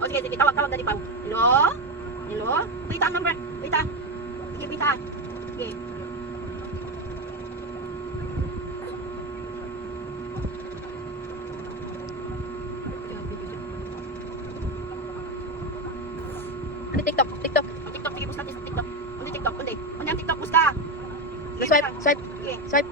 O sige, sige, tawag dali pa. Hello? Hello? Bita ang number. Bita. Sige, bita. Sige. Ano TikTok? TikTok. TikTok, sige, pusta TikTok. Ano TikTok? Ano ang TikTok? Pusta. Swipe, swipe, Sige. swipe.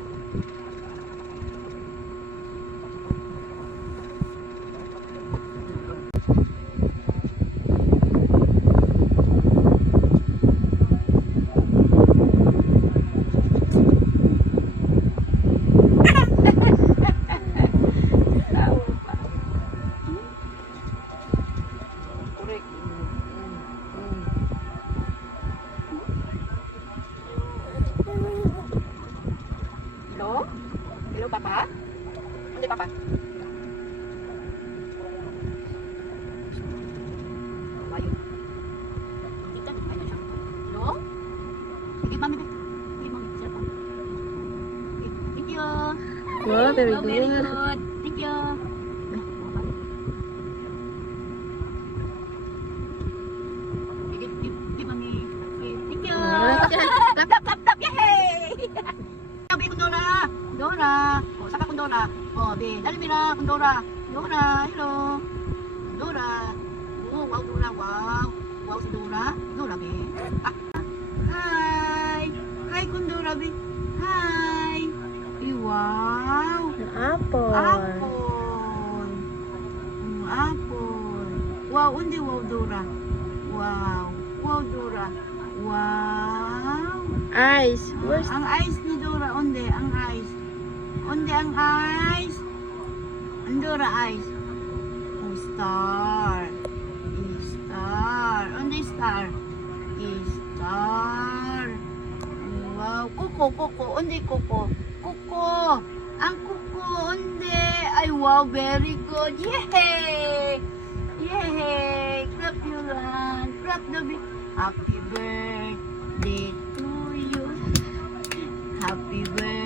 Correct. Hello? Hello, Papa? Hindi, Papa. Ayun. Dito, ayun siya. Hello? Sige, mami. Sige, mami. Cellphone. Okay. Thank you. Wow, very Oh, very good. good. Thank you. Give mami. Okay, thank you. Tap, tap, tap, tap. Yay! Sabi ko Dora. Dora. O, saka kung Dora. O, be. Dali mira kung Dora. Dora, hello. Dora. Oh, wow, Dora, wow. Wow, si Dora. Dora, be. Ah. Hi. Hi, kung Dora, be. Hi. Eh, wow. Apple. Apple. Apple. Wow, undi wow, Dora. Wow. Wow, Dora. Wow. Ice. Where's Ang eyes ni Dora, onde, ang eyes. Onde ang eyes. Ang Dora eyes. Oh, star. Star. Onde star. Star. Wow. Kuko, kuko. Onde kuko. Kuko. Ang kuko, onde. Ay, wow, very good. Yay! Yay! Clap your hand. Clap the beat. Happy birthday to you. Happy birthday.